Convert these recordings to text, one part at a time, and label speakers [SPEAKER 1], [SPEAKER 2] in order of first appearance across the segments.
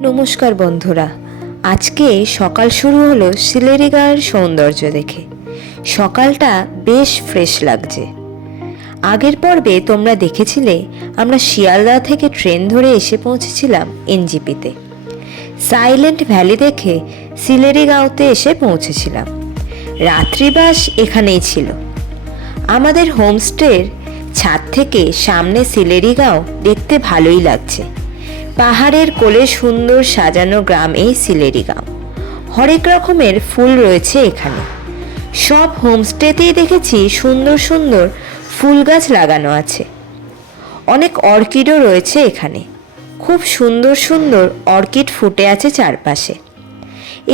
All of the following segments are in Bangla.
[SPEAKER 1] নমস্কার বন্ধুরা। আজকে সকাল শুরু হলো সিলেরিগার সৌন্দর্য দেখে। সকালটা বেশ ফ্রেশ লাগছে। আগের পর্বে তোমরা দেখেছিলে, আমরা শিয়ালদা থেকে ট্রেন ধরে এসে পৌঁছেছিলাম এনজিপিতে। সাইলেন্ট ভ্যালি দেখে সিলেরিগাঁওতে এসে পৌঁছেছিলাম। রাত্রিবাস এখানেই ছিল। আমাদের হোমস্টের ছাদ থেকে সামনে সিলেরিগাঁও দেখতে ভালোই লাগছে। পাহাড়ের কোলে সুন্দর সাজানো গ্রাম এই সিলেরিগাঁও হরেক রকমের ফুল রয়েছে এখানে। সব হোমস্টেতেই দেখেছি সুন্দর সুন্দর ফুল গাছ লাগানো আছে। অনেক অর্কিডও রয়েছে এখানে। খুব সুন্দর সুন্দর অর্কিড ফুটে আছে চারপাশে।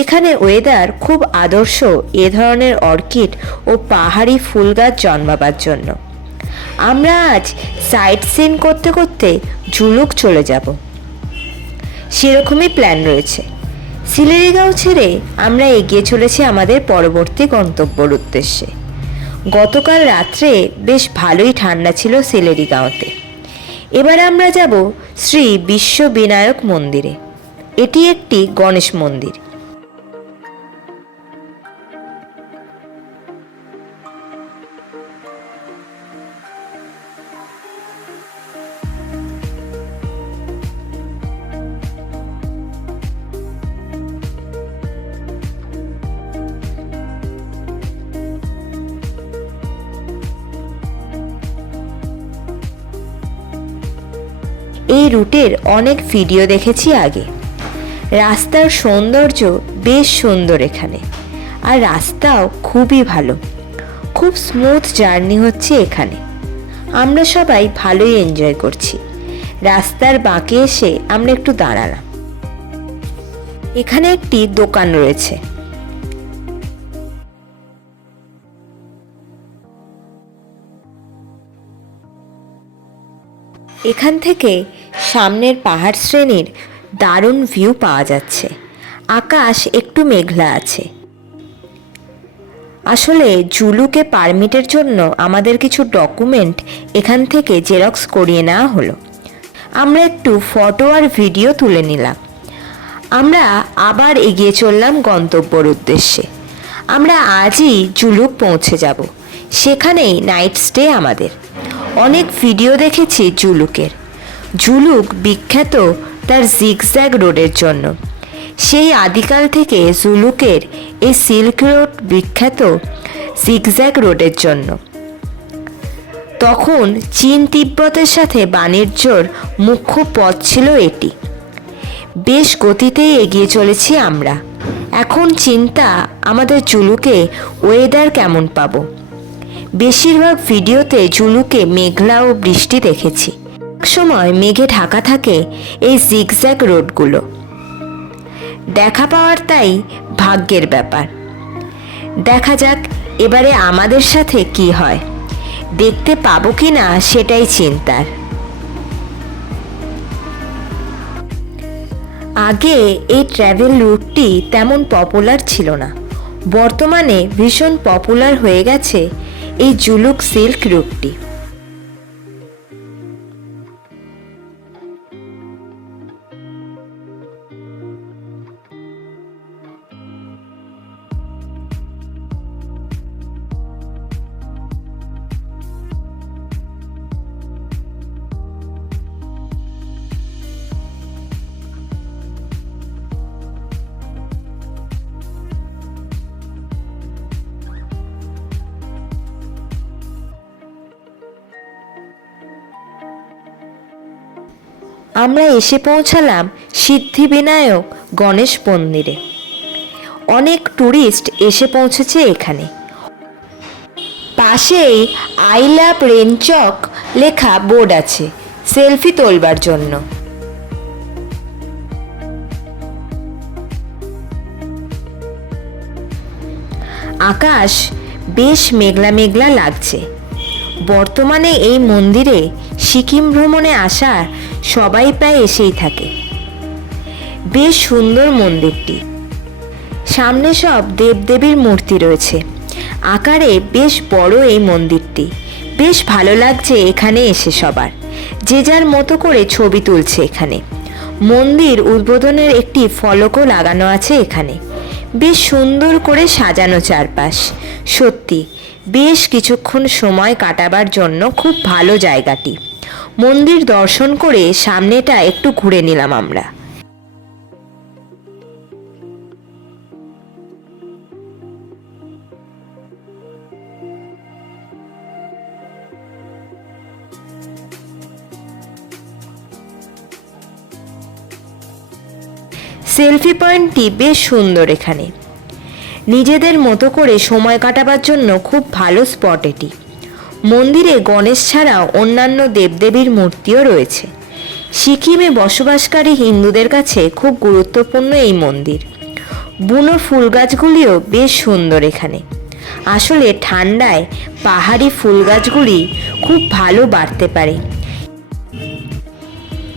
[SPEAKER 1] এখানে ওয়েদার খুব আদর্শ এ ধরনের অর্কিড ও পাহাড়ি ফুল গাছ জন্মাবার জন্য। আমরা আজ সাইট সিন করতে করতে ঝুলুক চলে যাব। সেরকমই প্ল্যান রয়েছে। সিলেরিগাঁও ছেড়ে আমরা এগিয়ে চলেছি আমাদের পরবর্তী গন্তব্যর উদ্দেশ্যে। গতকাল রাত্রে বেশ ভালোই ঠান্ডা ছিল সিলেরিগাঁওতে। এবার আমরা যাব শ্রী বিশ্ববিনায়ক মন্দিরে। এটি একটি গণেশ মন্দির। এই রুটের অনেক ভিডিও দেখেছি আগে। রাস্তার সৌন্দর্য বেশ সুন্দর এখানে। আর রাস্তাও খুবই ভালো। খুব স্মুথ জার্নি হচ্ছে এখানে। আমরা সবাই ভালোই এনজয় করছি। রাস্তার বাঁকে এসে আমরা একটু দাঁড়ালাম। এখানে একটি দোকান রয়েছে। এখান থেকে সামনের পাহাড় শ্রেণির দারুণ ভিউ পাওয়া যাচ্ছে। আকাশ একটু মেঘলা আছে। আসলে জুলুকে পারমিটের জন্য আমাদের কিছু ডকুমেন্ট এখান থেকে জেরক্স করিয়ে নেওয়া হলো। আমরা একটু ফটো আর ভিডিও তুলে নিলাম। আমরা আবার এগিয়ে চললাম গন্তব্যর উদ্দেশ্যে। আমরা আজই জুলুক পৌঁছে যাব। সেখানেই নাইট স্টে আমাদের। অনেক ভিডিও দেখেছি জুলুকের। জুলুক বিখ্যাত তার জিগজ্যাগ রোডের জন্য। সেই আদিকাল থেকে জুলুকের এই সিল্ক রোড বিখ্যাত জিগজ্যাগ রোডের জন্য। তখন চীন তিব্বতের সাথে বাণিজ্যর মুখ্য পথ ছিল এটি। বেশ গতিতেই এগিয়ে চলেছি আমরা। এখন চিন্তা আমাদের জুলুকে ওয়েদার কেমন পাবো? বেশিরভাগ ভিডিওতে জুলুকে মেঘলা ও বৃষ্টি দেখেছি। সময় মেঘে ঢাকা থাকে এই জিগজ্যাগ রোডগুলো। দেখা পাওয়ার তাই ভাগ্যের ব্যাপার। দেখা যাক এবারে আমাদের সাথে কি হয়। দেখতে পাবো কি না সেটাই চিন্তার। আগে এই ট্র্যাভেল রুটটি তেমন পপুলার ছিল না। বর্তমানে ভীষণ পপুলার হয়ে গেছে এই জুলুক সিল্ক রুটটি আমরা এসে পৌঁছালাম সিদ্ধিবিনায়ক গণেশ মন্দিরে। অনেক ট্যুরিস্ট এসে পৌঁছেছে এখানে। পাশেই আই লাভ রেনচক লেখা বোর্ড আছে, সেলফি তোলবার জন্য। আকাশ বেশ মেঘলা মেঘলা লাগছে। বর্তমানে এই মন্দিরে সিকিম ভ্রমণে আসা সবাই প্রায় এসেই থাকে। বেশ সুন্দর মন্দিরটি। সামনে সব দেবদেবীর মূর্তি রয়েছে। আকারে বেশ বড় এই মন্দিরটি। বেশ ভালো লাগছে এখানে এসে সবার। যে যার মতো করে ছবি তুলছে এখানে। মন্দির উদ্বোধনের একটি ফলকও লাগানো আছে এখানে। বেশ সুন্দর করে সাজানো চারপাশ। সত্যি, বেশ কিছুক্ষণ সময় কাটাবার জন্য খুব ভালো জায়গাটি। মন্দির দর্শন করে সামনেটা একটু ঘুরে নিলাম আমরা। সেলফি পয়েন্টটি বেশ সুন্দর এখানে। নিজেদের মতো করে সময় কাটাবার জন্য খুব ভালো স্পট এটি। মন্দিরে গণেশ ছাড়াও অন্যান্য দেবদেবীর মূর্তিও রয়েছে। সিকিমে বসবাসকারী হিন্দুদের কাছে খুব গুরুত্বপূর্ণ এই মন্দির। বুনো ফুল গাছগুলিও বেশ সুন্দর এখানে। আসলে ঠান্ডায় পাহাড়ি ফুল গাছগুলি খুব ভালো বাড়তে পারে।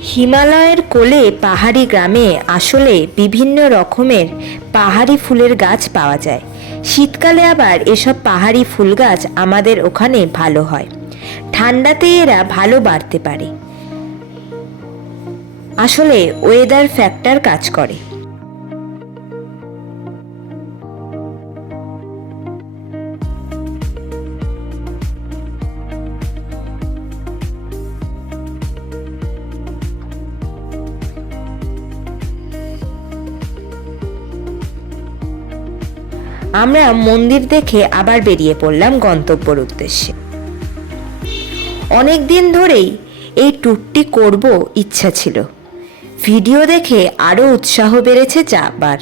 [SPEAKER 1] হিমালয়ের কোলে পাহাড়ি গ্রামে আসলে বিভিন্ন রকমের পাহাড়ি ফুলের গাছ পাওয়া যায়। শীতকালে আবার এসব পাহাড়ি ফুল গাছ আমাদের ওখানে ভালো হয়। ঠান্ডাতে এরা ভালো বাড়তে পারে। আসলে ওয়েদার ফ্যাক্টর কাজ করে। আমরা মন্দির দেখে আবার বেরিয়ে পড়লাম গন্তব্যর উদ্দেশ্যে। অনেক দিন ধরেই এই ট্যুরটি করব ইচ্ছা ছিল। ভিডিও দেখে আরও উৎসাহ বেড়েছে যাবার।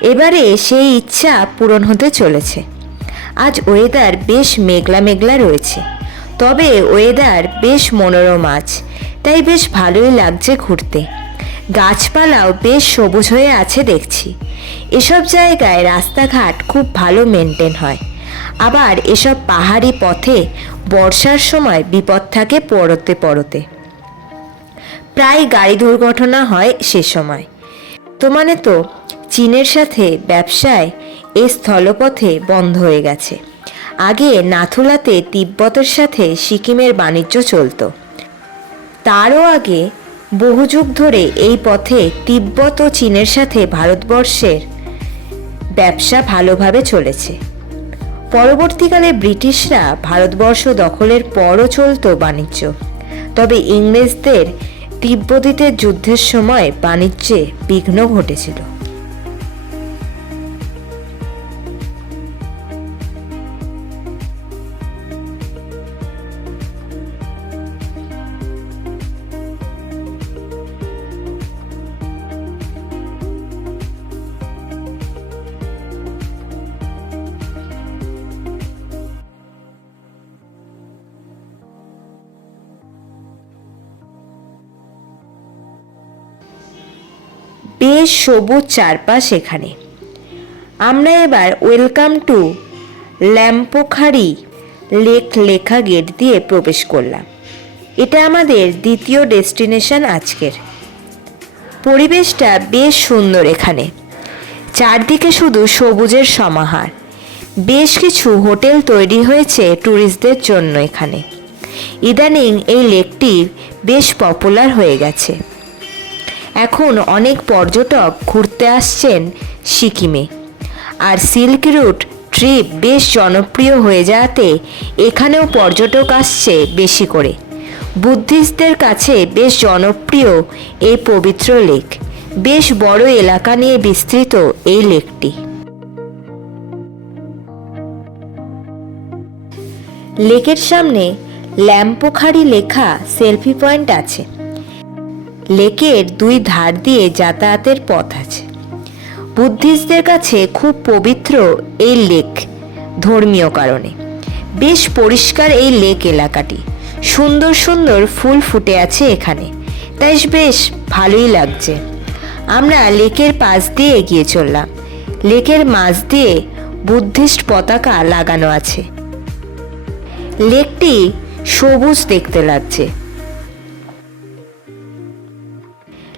[SPEAKER 1] এবারে সেই ইচ্ছা পূরণ হতে চলেছে। আজ ওয়েদার বেশ মেঘলা মেঘলা রয়েছে। তবে ওয়েদার বেশ মনোরম আজ। তাই বেশ ভালোই লাগছে ঘুরতে। গাছপালাও বেশ সবুজ হয়ে আছে দেখছি। এসব জায়গায় রাস্তাঘাট খুব ভালো মেনটেন হয়। আবার এসব পাহাড়ি পথে বর্ষার সময় বিপদ থাকে পড়তে পড়তে প্রায় গাড়ি দুর্ঘটনা হয় সে সময়। তো মানে তো, চীনের সাথে ব্যবসায় এ স্থলপথে বন্ধ হয়ে গেছে। আগে নাথুলাতে তিব্বতের সাথে সিকিমের বাণিজ্য চলতো। তারও আগে বহু যুগ ধরে এই পথে তিব্বত ও চীনের সাথে ভারতবর্ষের ব্যবসা ভালোভাবে চলেছে। পরবর্তীকালে ব্রিটিশরা ভারতবর্ষ দখলের পরও চলত বাণিজ্য। তবে ইংরেজদের তিব্বতীদের যুদ্ধের সময় বাণিজ্যে বিঘ্ন ঘটেছিল। বেশ সবুজ চারপাশ এখানে। আমরা এবার ওয়েলকাম টু ল্যাম্পোখারি লেক লেখা গেট দিয়ে প্রবেশ করলাম। এটা আমাদের দ্বিতীয় ডেস্টিনেশন আজকের। পরিবেশটা বেশ সুন্দর এখানে। চারদিকে শুধু সবুজের সমাহার। বেশ কিছু হোটেল তৈরি হয়েছে ট্যুরিস্টদের জন্য এখানে। ইদানিং এই লেকটি বেশ পপুলার হয়ে গেছে। এখন অনেক পর্যটক ঘুরতে আসছেন সিকিমে। আর সিল্ক রুট ট্রিপ বেশ জনপ্রিয় হয়ে যাওয়াতে এখানেও পর্যটক আসছে বেশি করে। বুদ্ধিস্টদের কাছে বেশ জনপ্রিয় এই পবিত্র লেক। বেশ বড় এলাকা নিয়ে বিস্তৃত এই লেকটি। লেকের সামনে ল্যাম্পোখারি লেখা সেলফি পয়েন্ট আছে। লেকের দুই ধার দিয়ে যাতায়াতের পথ আছে। বুদ্ধিস্টদের কাছে খুব পবিত্র এই লেক ধর্মীয় কারণে। বেশ পরিষ্কার এই লেক এলাকাটি। সুন্দর সুন্দর ফুল ফুটে আছে এখানে। তাই বেশ ভালোই লাগছে। আমরা লেকের পাশ দিয়ে এগিয়ে চললাম। লেকের মাঝ দিয়ে বুদ্ধিস্ট পতাকা লাগানো আছে। লেকটি সবুজ দেখতে লাগছে।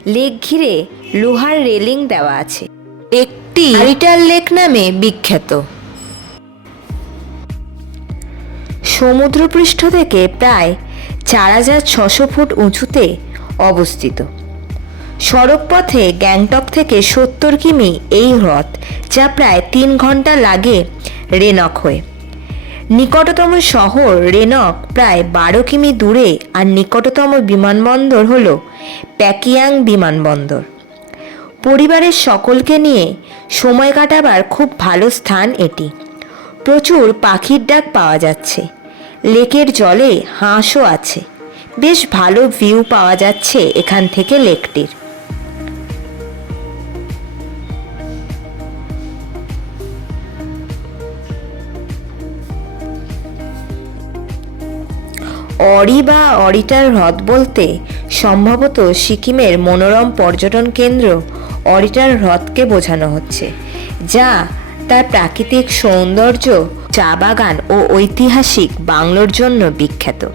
[SPEAKER 1] লেক ঘিরে লোহার রেলিং দেওয়া আছে। একটি হারিটাল লেক নামে বিখ্যাত। সমুদ্রপৃষ্ঠ থেকে প্রায় চার হাজার ছশো ফুট উঁচুতে অবস্থিত। সড়কপথে গ্যাংটক থেকে সত্তর কিমি এই হ্রদ যা প্রায় তিন ঘণ্টা লাগে রেনক হয়ে। নিকটতম শহর রেনক প্রায় বারো কিমি দূরে আর নিকটতম বিমানবন্দর হল প্যাকিয়াং বিমানবন্দর। পরিবারের সকলকে নিয়ে সময় কাটাবার খুব ভালো স্থান এটি। প্রচুর পাখির ডাক পাওয়া যাচ্ছে। লেকের জলে হাঁসও আছে। বেশ ভালো ভিউ পাওয়া যাচ্ছে এখান থেকে লেকটির। অরি বা অরিটার হ্রদ বলতে সম্ভবত সিকিমের মনোরম পর্যটন কেন্দ্র অরিটার হ্রদকে বোঝানো হচ্ছে, যা তার প্রাকৃতিক সৌন্দর্য, চা বাগান ও ঐতিহাসিক বাংলোর জন্য বিখ্যাত।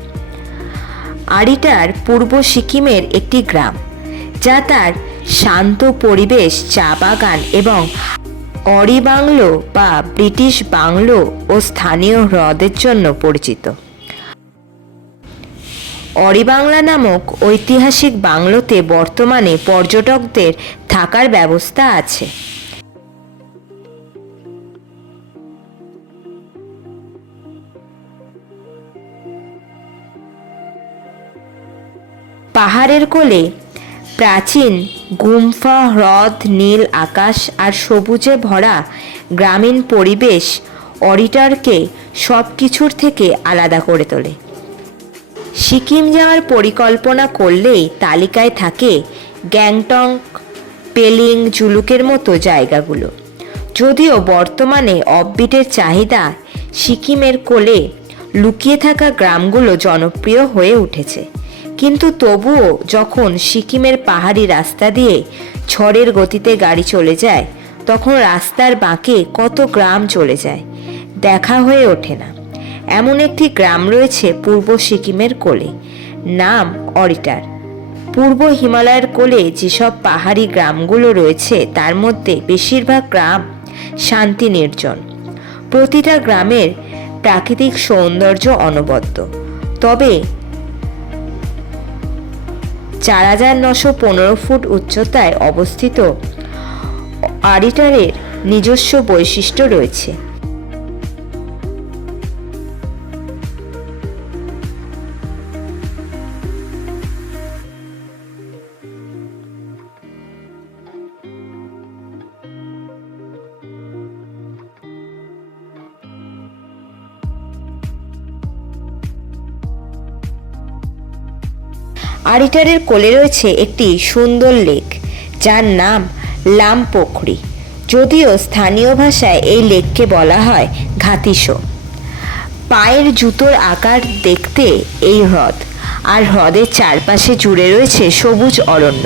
[SPEAKER 1] আরিটার পূর্ব সিকিমের একটি গ্রাম, যা তার শান্ত পরিবেশ, চা বাগান এবং অরি বাংলো বা ব্রিটিশ বাংলো ও স্থানীয় হ্রদের জন্য পরিচিত। অরিবাংলা নামক ঐতিহাসিক বাংলোতে বর্তমানে পর্যটকদের থাকার ব্যবস্থা আছে। পাহাড়ের কোলে প্রাচীন গুম্ফা, হ্রদ, নীল আকাশ আর সবুজে ভরা গ্রামীণ পরিবেশ অরিটারকে সব কিছুর থেকে আলাদা করে তোলে। সিকিম যাওয়ার পরিকল্পনা করলেই তালিকায় থাকে গ্যাংটং পেলিং, জুলুকের মতো জায়গাগুলো। যদিও বর্তমানে অফবিটের চাহিদা সিকিমের কোলে লুকিয়ে থাকা গ্রামগুলো জনপ্রিয় হয়ে উঠেছে। কিন্তু তবুও যখন সিকিমের পাহাড়ি রাস্তা দিয়ে ঝড়ের গতিতে গাড়ি চলে যায়, তখন রাস্তার বাঁকে কত গ্রাম চলে যায়, দেখা হয়ে ওঠে না। এমন একটি গ্রাম রয়েছে পূর্ব সিকিমের কোলে। নাম অরিটার। পূর্ব হিমালয়ের কোলে যেসব পাহাড়ি গ্রামগুলো রয়েছে, তার মধ্যে বেশিরভাগ গ্রাম শান্তি নির্জন প্রতিটা গ্রামের প্রাকৃতিক সৌন্দর্য অনবদ্য। তবে চার হাজার নশো পনেরো ফুট উচ্চতায় অবস্থিত আরিটারের নিজস্ব বৈশিষ্ট্য রয়েছে। আরিটারের কোলে রয়েছে একটি সুন্দর লেক, যার নাম লাম পোখরি যদিও স্থানীয় ভাষায় এই লেককে বলা হয় ঘাতিসো। পায়ের জুতোর আকার দেখতে এই হ্রদ, আর হ্রদের চারপাশে জুড়ে রয়েছে সবুজ অরণ্য।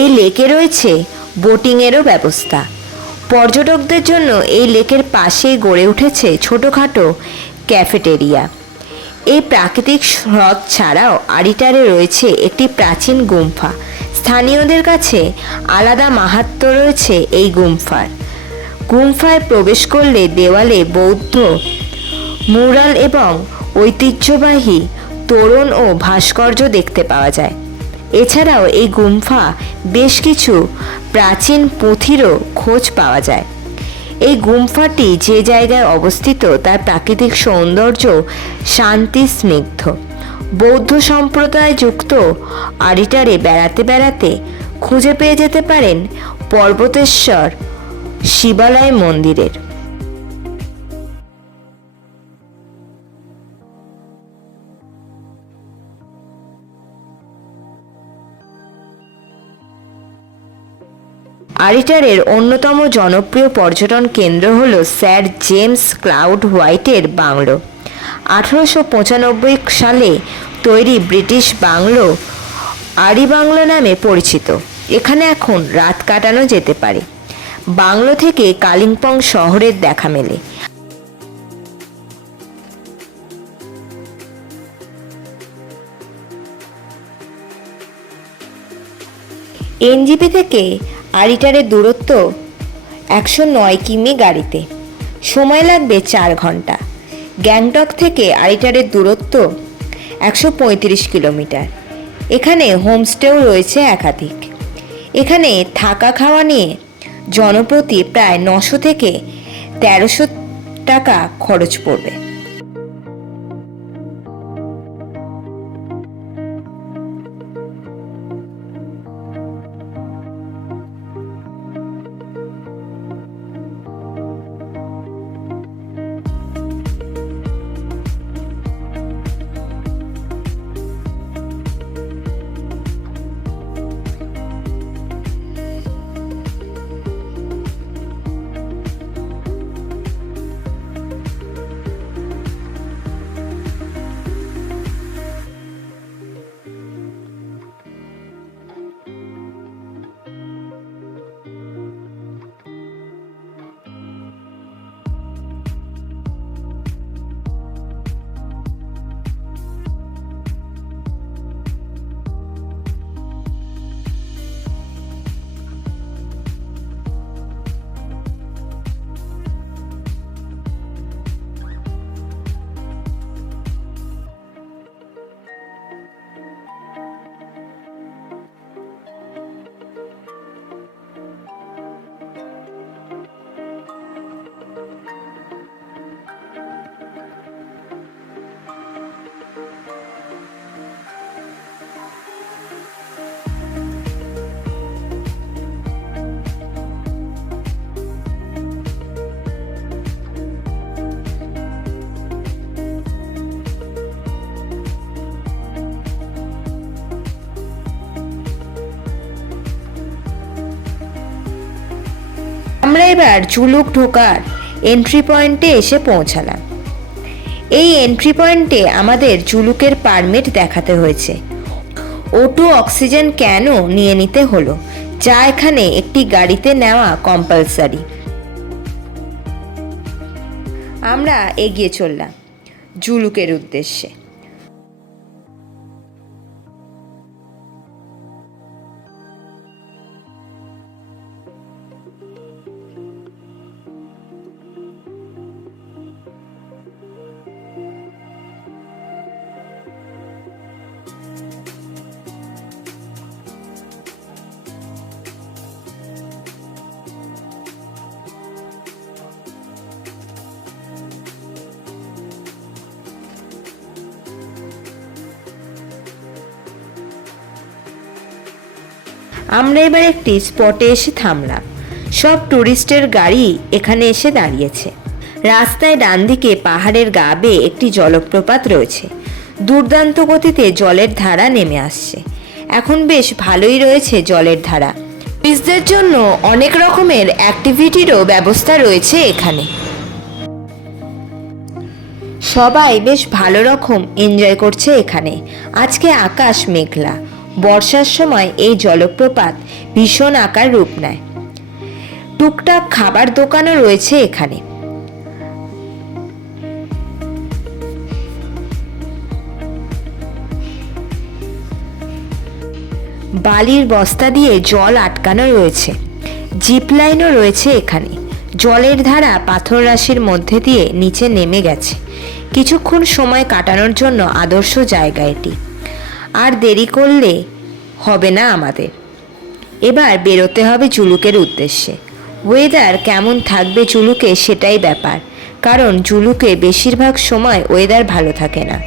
[SPEAKER 1] এই লেকে রয়েছে বোটিংয়েরও ব্যবস্থা। পর্যটকদের জন্য এই লেকের পাশেই গড়ে উঠেছে ছোটোখাটো ক্যাফেটেরিয়া। এই প্রাকৃতিক হ্রদ ছাড়াও আরিটারে রয়েছে একটি প্রাচীন গুম্ফা। স্থানীয়দের কাছে আলাদা মাহাত্ম্য রয়েছে এই গুম্ফার। গুম্ফায় প্রবেশ করলে দেওয়ালে বৌদ্ধ, মুরাল এবং ঐতিহ্যবাহী তোরণ ও ভাস্কর্য দেখতে পাওয়া যায়। এছাড়াও এই গুম্ফা বেশ কিছু প্রাচীন পুঁথিরও খোঁজ পাওয়া যায়। এই গুম্ফাটি যে জায়গায় অবস্থিত, তার প্রাকৃতিক সৌন্দর্য শান্তি স্নিগ্ধ। বৌদ্ধ সম্প্রদায় যুক্ত আরিটারে বেড়াতে বেড়াতে খুঁজে পেয়ে যেতে পারেন পর্বতেশ্বর শিবালয় মন্দিরের। আরিটারের অন্যতম জনপ্রিয় পর্যটন কেন্দ্র হল স্যার জেমস ক্লাউড হোয়াইটের বাংলো। আঠারোশো পঁচানব্বই সালে তৈরি ব্রিটিশ বাংলো আরি বাংলো নামে পরিচিত। এখানে এখন রাত কাটানো যেতে পারে। বাংলো থেকে কালিম্পং শহরের দেখা মেলে। এনজিপি থেকে আরিটারের দূরত্ব একশো নয় কিমি গাড়িতে। সময় লাগবে চার ঘণ্টা। গ্যাংটক থেকে আরিটারের দূরত্ব একশো পঁয়ত্রিশ কিলোমিটার। এখানে হোমস্টেও রয়েছে একাধিক। এখানে থাকা খাওয়া নিয়ে জনপ্রতি প্রায় নশো থেকে তেরোশো টাকা খরচ পড়বে। এবার চুলুক ঢোকার এন্ট্রি পয়েন্টে এসে পৌঁছালাম। এই এন্ট্রি পয়েন্টে আমাদের চুলুকের পারমিট দেখাতে হয়েছে। ওটু অক্সিজেন ক্যানও নিয়ে নিতে হলো? যা এখানে একটি গাড়িতে নেওয়া কম্পালসারি আমরা এগিয়ে চললাম জুলুকের উদ্দেশ্যে। আমরা এবার একটি স্পটে এসে থামলাম। সব ট্যুরিস্টের গাড়ি এখানে এসে দাঁড়িয়েছে। রাস্তায় ডান দিকে পাহাড়ের গা বেয়ে একটি জলপ্রপাত রয়েছে। দুর্দান্ত গতিতে জলের ধারা নেমে আসছে। এখন বেশ ভালোই রয়েছে জলের ধারা। টুরিস্টদের জন্য অনেক রকমের অ্যাক্টিভিটিরও ব্যবস্থা রয়েছে এখানে। সবাই বেশ ভালো রকম এনজয় করছে এখানে। আজকে আকাশ মেঘলা। বর্ষার সময় এই জলপ্রপাত ভীষণ আকার রূপ নেয়। টুকটাক খাবার দোকানও রয়েছে এখানে। বালির বস্তা দিয়ে জল আটকানো রয়েছে। জিপ লাইনও রয়েছে এখানে। জলের ধারা পাথর রাশির মধ্যে দিয়ে নিচে নেমে গেছে। কিছুক্ষণ সময় কাটানোর জন্য আদর্শ জায়গা এটি। আর দেরি করলে হবে না আমাদের। এবার বেরোতে হবে চুলুকের উদ্দেশ্যে। ওয়েদার কেমন থাকবে চুলুকে সেটাই ব্যাপার, কারণ জুলুকে বেশিরভাগ সময় ওয়েদার ভালো থাকে না।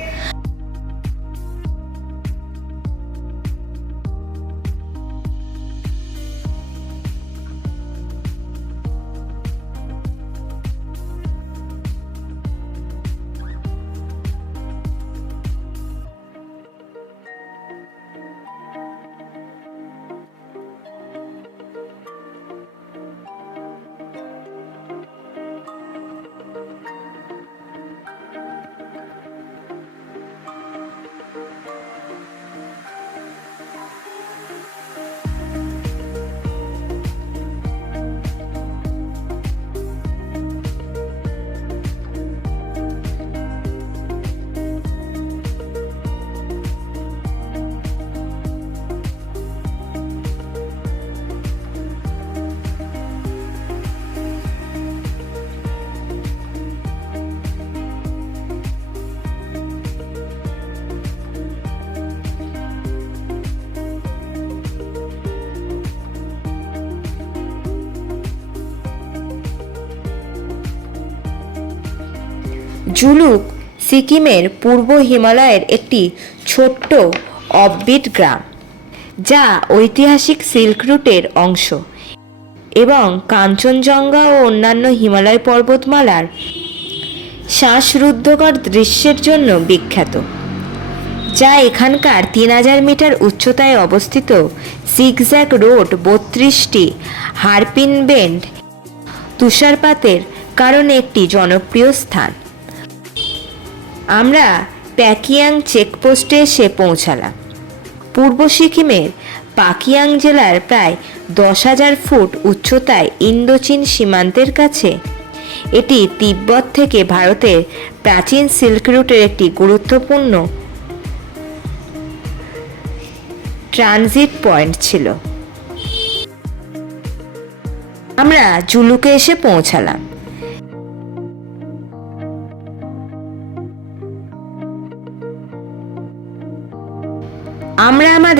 [SPEAKER 1] জুলুক সিকিমের পূর্ব হিমালয়ের একটি ছোট্ট অববিট গ্রাম, যা ঐতিহাসিক সিল্ক রুটের অংশ এবং কাঞ্চনজঙ্ঘা ও অন্যান্য হিমালয় পর্বতমালার শ্বাসরুদ্ধকর দৃশ্যের জন্য বিখ্যাত, যা এখানকার তিন হাজার মিটার উচ্চতায় অবস্থিত সিগজ্যাক রোড বত্রিশটি হারপিন বেন্ড তুষারপাতের কারণে একটি জনপ্রিয় স্থান। আমরা প্যাকিয়াং চেকপোস্টে এসে পৌঁছালাম। পূর্ব সিকিমের পাকিয়াং জেলার প্রায় দশ হাজার ফুট উচ্চতায় ইন্দোচীন সীমান্তের কাছে, এটি তিব্বত থেকে ভারতের প্রাচীন সিল্ক রুটের একটি গুরুত্বপূর্ণ ট্রানজিট পয়েন্ট ছিল। আমরা জুলুকে এসে পৌঁছালাম।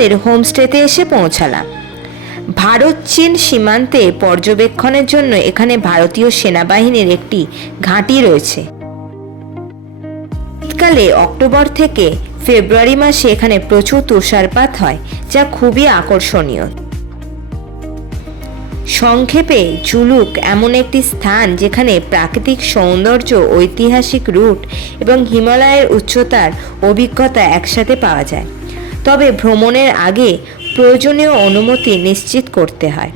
[SPEAKER 1] আমাদের হোমস্টেতে এসে পৌঁছালাম। ভারত, চীন সীমান্তে পর্যবেক্ষণের জন্য এখানে ভারতীয় সেনাবাহিনীর একটি ঘাঁটি রয়েছে। শীতকালে অক্টোবর থেকে ফেব্রুয়ারি মাসে এখানে প্রচুর তুষারপাত হয়, যা খুবই আকর্ষণীয়। সংক্ষেপে, জুলুক এমন একটি স্থান যেখানে প্রাকৃতিক সৌন্দর্য, ঐতিহাসিক রুট এবং হিমালয়ের উচ্চতার অভিজ্ঞতা একসাথে পাওয়া যায়। তবে ভ্রমণের আগে প্রয়োজনীয় অনুমতি নিশ্চিত করতে হয়।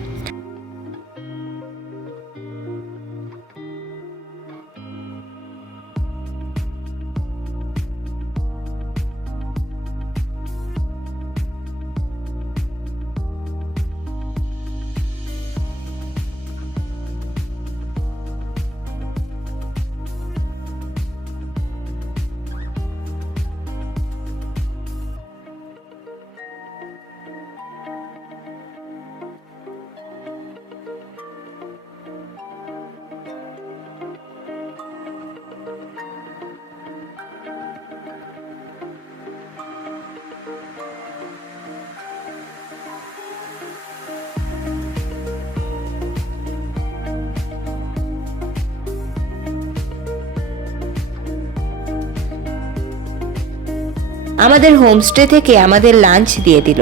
[SPEAKER 1] আমাদের হোমস্টে থেকে আমাদের লাঞ্চ দিয়ে দিল।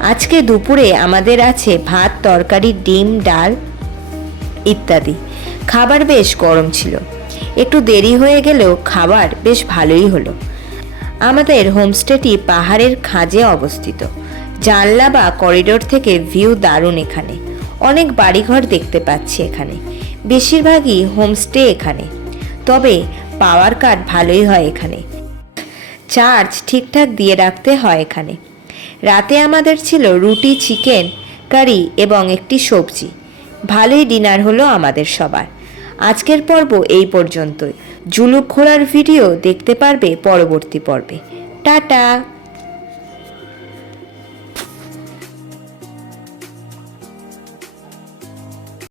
[SPEAKER 1] আজকে দুপুরে আমাদের আছে ভাত, তরকারি, ডিম, ডাল ইত্যাদি। খাবার বেশ গরম ছিল। একটু দেরি হয়ে গেলেও খাবার বেশ ভালোই হলো। আমাদের হোমস্টেটি পাহাড়ের খাঁজে অবস্থিত। জানলা বা করিডোর থেকে ভিউ দারুণ এখানে। অনেক বাড়িঘর দেখতে পাচ্ছি এখানে। বেশিরভাগই হোমস্টে এখানে। তবে পাওয়ার কাট ভালোই হয় এখানে। চার্জ ঠিকঠাক দিয়ে রাখতে হয় এখানে। রাতে আমাদের ছিল রুটি, চিকেন, কারি এবং একটি সবজি। ভালোই ডিনার হলো আমাদের সবার। আজকের পর্ব এই পর্যন্তই। জুলুক ঘোরার ভিডিও দেখতে পারবে পরবর্তী পর্বে। টাটা!